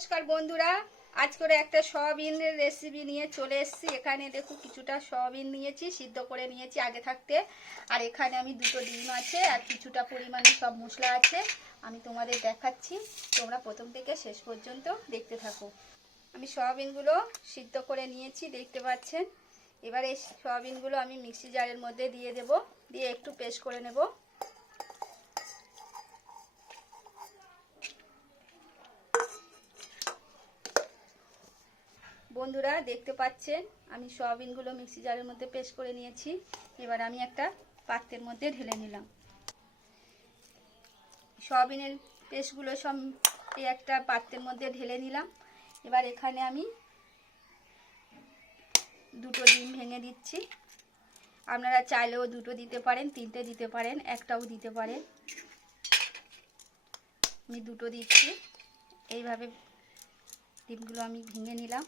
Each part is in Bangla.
নমস্কার বন্ধুরা, আজ করে একটা সয়াবিনের রেসিপি নিয়ে চলে এসেছি। এখানে দেখো কিছুটা সয়াবিন নিয়েছি, সিদ্ধ করে নিয়েছি আগে থাকতে। আর এখানে আমি দুটো ডিম আছে আর কিছুটা পরিমাণে সব মশলা আছে। আমি তোমাদের দেখাচ্ছি, তোমরা প্রথম থেকে শেষ পর্যন্ত দেখতে থাকো। আমি সয়াবিনগুলো সিদ্ধ করে নিয়েছি, দেখতে পাচ্ছেন। এবার এই সয়াবিনগুলো আমি মিক্সি জারের মধ্যে দিয়ে দেব, দিয়ে একটু পেস্ট করে নেব। বন্ধুরা দেখতে পাচ্ছেন আমি সয়াবিনগুলো মিক্সি জারের মধ্যে পেস্ট করে নিয়েছি। এবার আমি একটা পাত্রের মধ্যে ঢেলে নিলাম। সয়াবিনের পেস্টগুলো সব এই একটা পাত্রের মধ্যে ঢেলে নিলাম। এবার এখানে আমি দুটো ডিম ভেঙে দিচ্ছি। আপনারা চাইলেও দুটো দিতে পারেন, তিনটে দিতে পারেন, একটাও দিতে পারেন। আমি দুটো দিচ্ছি। এইভাবে ডিমগুলো আমি ভেঙে নিলাম।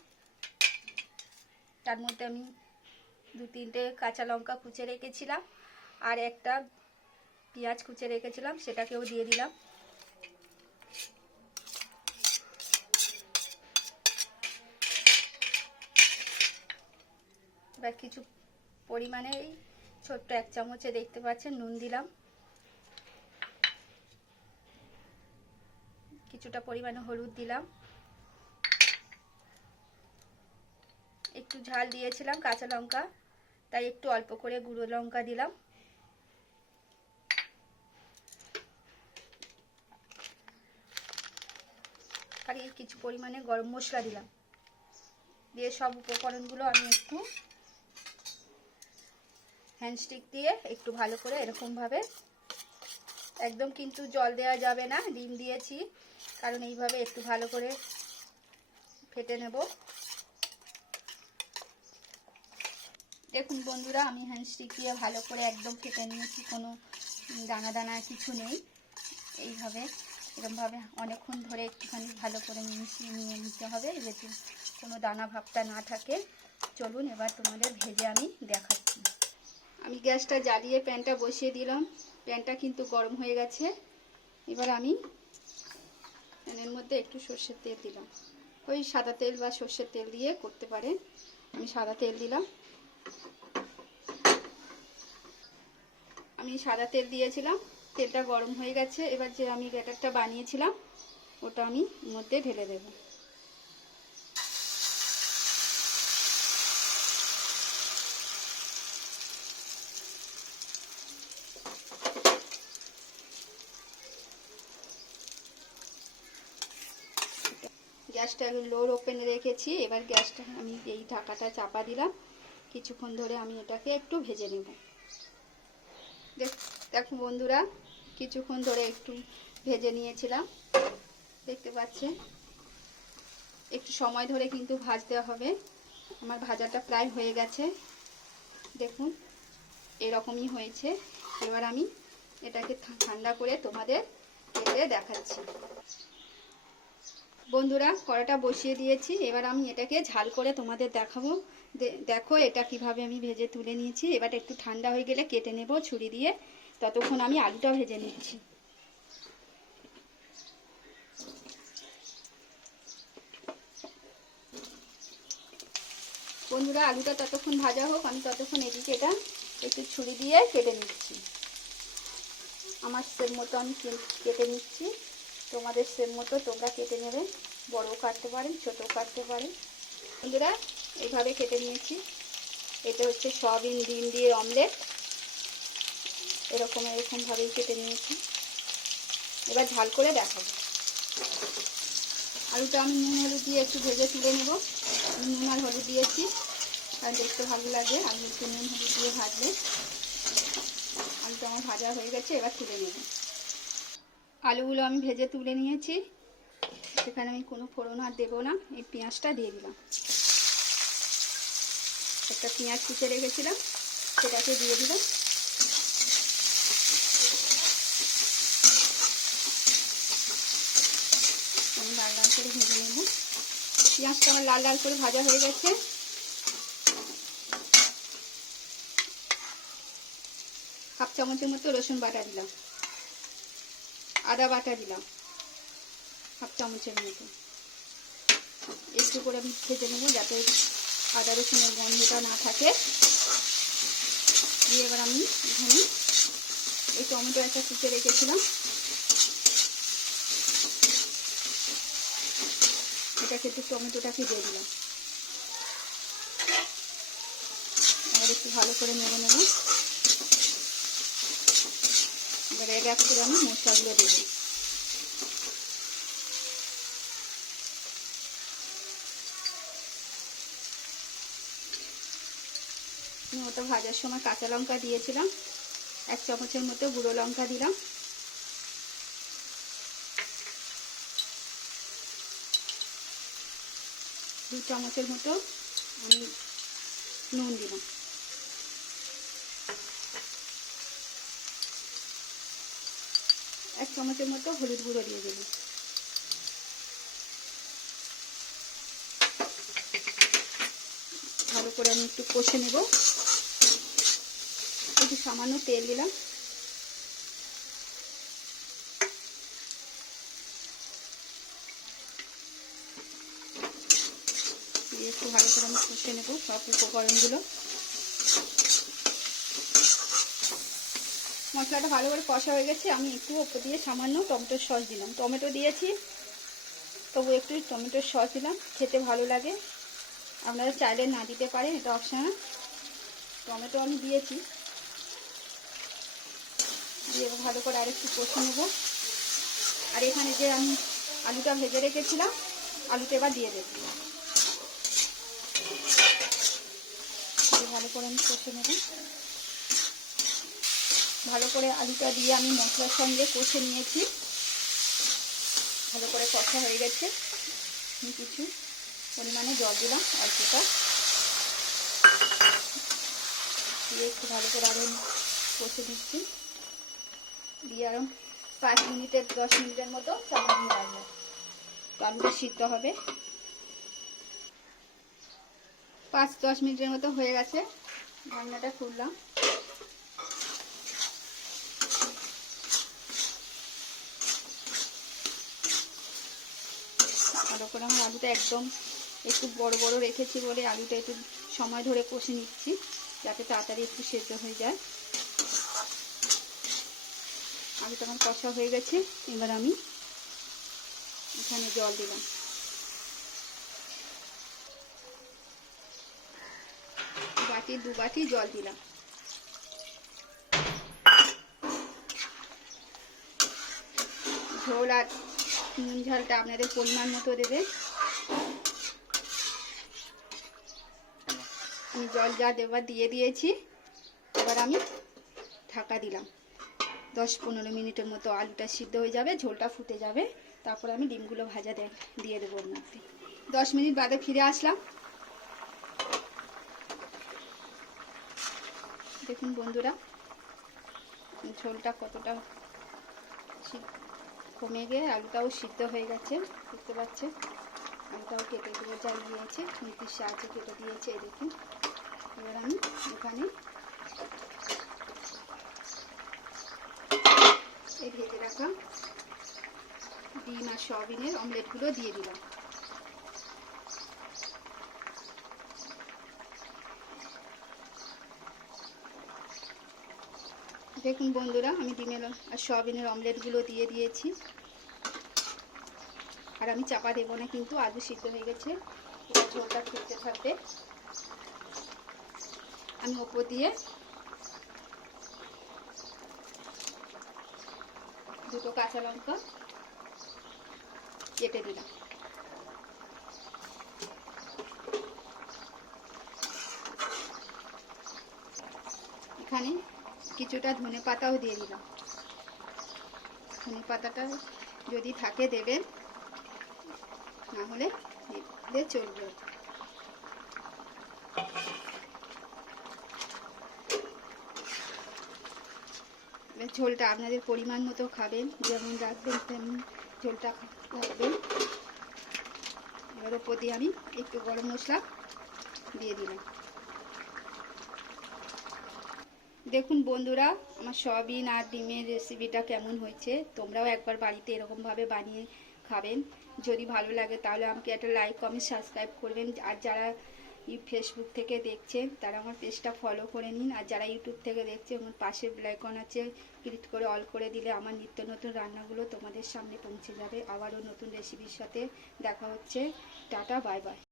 তার মধ্যে আমি দু তিনটে কাঁচা লঙ্কা কুচে রেখেছিলাম আর একটা পেঁয়াজ কুচে রেখেছিলাম, সেটাকেও দিয়ে দিলাম। এবার কিছু পরিমাণে এই ছোট্ট এক চামচে দেখতে পাচ্ছেন নুন দিলাম। কিছুটা পরিমাণে হলুদ দিলাম। একটু ঝাল দিয়েছিলাম কাঁচা লঙ্কা, তাই একটু অল্প করে গুঁড়ো লঙ্কা দিলাম। আর কিছু পরিমাণে গরম মশলা দিলাম। দিয়ে সব উপকরণগুলো আমি একটু হ্যান্ডস্টিক দিয়ে একটু ভালো করে এরকমভাবে, একদম কিন্তু জল দেওয়া যাবে না, ডিম দিয়েছি কারণ এইভাবে একটু ভালো করে ফেটে নেব। দেখুন বন্ধুরা, আমি হ্যান্ডস্টিক দিয়ে ভালো করে একদম ফেটে নিয়েছি, কোনো দানা দানা কিছু নেই। এইভাবে এরকমভাবে অনেকক্ষণ ধরে একটুখানি ভালো করে মিশিয়ে নিয়ে নিতে হবে, যাতে কোনো দানা ভাবটা না থাকে। চলুন এবার তোমাদের ভেজে আমি দেখাচ্ছি। আমি গ্যাসটা জ্বালিয়ে প্যানটা বসিয়ে দিলাম। প্যানটা কিন্তু গরম হয়ে গেছে। এবার আমি প্যানের মধ্যে একটু সর্ষের তেল দিলাম। ওই সাদা তেল বা সর্ষের তেল দিয়ে করতে পারেন। আমি সাদা তেল দিলাম। আমি সাদা তেল দিয়েছিলাম, তেলটা গরম হয়ে গেছে। এবার যে আমি ব্যাটারটা বানিয়েছিলাম ওটা আমি মধ্যে ঢেলে দেব। গ্যাসটা লো ওপেনে রেখেছি। এবার গ্যাসটা আমি এই ঢাকাটা চাপা দিলাম। কিছুক্ষণ ধরে আমি এটাকে একটু ভেজে নেব। দেখো বন্ধুরা, কিছুক্ষণ ধরে একটু ভেজে নিয়েছিলাম, দেখতে পাচ্ছেন। একটু সময় ধরে কিন্তু ভাজতে হবে। আমার ভাজাটা প্রায় হয়ে গেছে, দেখুন এরকমই হয়েছে। এবার আমি এটাকে ঠান্ডা করে তোমাদের ভেজে দেখাচ্ছি। বন্ধুরা, কড়াটা বসিয়ে দিয়েছি। এবার আমি এটাকে ঝাল করে তোমাদের দেখাবো। দেখো এটা কিভাবে আমি ভেজে তুলে নিয়েছি। এবার একটু ঠান্ডা হয়ে গেলে কেটে নেব ছুরি দিয়ে। ততক্ষণ আমি আলুটা ভেজে নিচ্ছি। বন্ধুরা, আলুটা ততক্ষণ ভাজা হোক, আমি ততক্ষণ এদিকে এটা একটু ছুরি দিয়ে কেটে নিচ্ছি। আমার সেম মতো আমি কেটে নিচ্ছি। তোমাদের সেম মতো তোমরা কেটে নেবে। বড়ও কাটতে পারেন, ছোটও কাটতে পারেন। বন্ধুরা, এইভাবে কেটে নিয়েছি। এটা হচ্ছে সয়াবিন ডিম দিয়ে অমলেট। এরকমভাবেই কেটে নিয়েছি। এবার ঝাল করে দেখাবো। আলুটা আমি নুন হলুদ দিয়ে একটু ভেজে তুলে নেব। আমি নুন আর হলুদ দিয়েছি, আর দেখতে ভালো লাগে আলু একটু নুন হলুদ দিয়ে ভাজলে। আলুটা আমার ভাজা হয়ে গেছে, এবার তুলে নেব। আলুগুলো আমি ভেজে তুলে নিয়েছি। সেখানে আমি কোনো ফোড়ন আর দেবো না। এই পেঁয়াজটা দিয়ে দিলাম। একটা পেঁয়াজ কুচে রেখেছিলাম, সেটাকে দিয়ে দিলাম। আমি লাল লাল করে ভেজে নেব। পেঁয়াজটা আমার লাল লাল করে ভাজা হয়ে গেছে। হাফ চামচের মতো রসুন বাটা দিলাম, আদা বাটা দিলাম হাফ চামচের মতো, একটু করে আমি ভেজে নেবো যাতে আদা রসুনের গন্ধটা না থাকে। দিয়ে এবার আমি এখানে এই টমেটো একটা কুচে রেখেছিলাম, এটা কিন্তু টমেটোটাকে দিয়ে দিলাম। এবার একটু ভালো করে নেড়ে নেব। এবার এক এক করে আমি মশলাগুলো দেবো। ওটা ভাজার সময় কাঁচা লঙ্কা দিয়েছিলাম, 1 চামচের মতো গুঁড়ো লঙ্কা দিলাম, দু চামচের মতো আমি নুন দিলাম, 1 চামচের মতো হলুদ গুঁড়ো দিয়ে দেব। ভালো করে আমি একটু কষে নেব। একটু সামান্য তেল দিলাম, দিয়ে একটু ভালো করে আমি কষে নেব সব উপকরণগুলো। মশলাটা ভালো করে কষা হয়ে গেছে, আমি একটু ওপর দিয়ে সামান্য টমেটোর সস দিলাম। টমেটো দিয়েছি তবু একটু টমেটোর সস দিলাম, খেতে ভালো লাগে। আপনারা চাইলে না দিতে পারেন, এটা অপশনাল। টমেটো আমি দিয়েছি, দিয়ে ভালো করে আরেকটু কষে নেব। আর এখানে যে আমি আলুটা ভেজে রেখেছিলাম, আলুটা এবার দিয়ে দেব। ভালো করে আমি কষে নেব। ভালো করে আলুটা দিয়ে আমি মশলার সঙ্গে কষে নিয়েছি, ভালো করে কষা হয়ে গেছে। আমি কিছু পরিমাণে জল দিলাম, অল্পটা দিয়ে একটু ভালো করে আরও কষে দিচ্ছি। দিয়ে আরও 5 মিনিটের 10 মিনিটের মতো চাপা দিয়ে রাখবো, আলুটা সিদ্ধ হবে। 5-10 মিনিটের মতো হয়ে গেছে, ঢাকনাটা খুললাম। ভালো করে আমার আলুটা একদম একটু বড় বড় রেখেছি বলে আলুটা একটু সময় ধরে কষে নিচ্ছি যাতে তাড়াতাড়ি একটু সেদ্ধ হয়ে যায়। আলুটা আমার কষা হয়ে গেছে, এবার আমি এখানে জল দিলাম। দু বাটি জল দিলাম। ঝোল আর নুন ঝালটা আপনাদের পরিমাণ মতো দেবে। আমি জল যা দেবার দিয়ে দিয়েছি, এবার আমি ঢাকা দিলাম। 10-15 মিনিটের মতো আলুটা সিদ্ধ হয়ে যাবে, ঝোলটা ফুটে যাবে, তারপর আমি ডিমগুলো ভাজা দিয়ে দেবো ওর মধ্যে। 10 মিনিট বাদে ফিরে আসলাম। দেখুন বন্ধুরা, ঝোলটা কতটা কমে গিয়ে আলুটাও সিদ্ধ হয়ে গেছে, দেখতে পাচ্ছেন। আলুটাও কেটে দিয়ে যাই দিয়েছে, খুন্তির সাহায্যে কেটে দিয়েছে, এই দেখুন। এবার আমি এখানে এই ভেজে রাখা ডিম আর সয়াবিনের অমলেটগুলো দিয়ে দিলাম। দেখুন বন্ধুরা, আমি ডিমের আর সয়াবিনের অমলেটগুলো দিয়ে দিয়েছি। আর আমি চাপা দেবো না, কিন্তু আলু সিদ্ধ হয়ে গেছে, এবার ঝোলটা ফুটতে থাকবে। আমি ওপর দিয়ে দুটো কাঁচা লঙ্কা কেটে দিলাম। এখানে কিছুটা ধনে পাতাও দিয়ে দিলাম। ধনে পাতাটা যদি থাকে দেবেন, না হলে দিলে চলবে। ঝোলটা আপনাদের পরিমাণ মতো খাবেন, যেমন রাখবেন তেমন ঝোলটা রাখবেন। এবার ওপর দিয়ে আমি একটু গরম মশলা দিয়ে দিলাম। দেখুন বন্ধুরা, আমার সয়াবিন আর ডিমের রেসিপিটা কেমন হয়েছে। তোমরাও একবার বাড়িতে এরকমভাবে বানিয়ে খাবেন। যদি ভালো লাগে তাহলে আমাকে একটা লাইক কমেন্ট সাবস্ক্রাইব করবেন। আর যারা ফেসবুক থেকে দেখছেন তারা আমার পেজটা ফলো করে নিন। আর যারা ইউটিউব থেকে দেখছে আমার পাশে বেল আইকন আছে, ক্লিক করে অল করে দিলে আমার নিত্য নতুন রান্নাগুলো তোমাদের সামনে পৌঁছে যাবে। আবারও নতুন রেসিপির সাথে দেখা হচ্ছে। Tata, bye bye.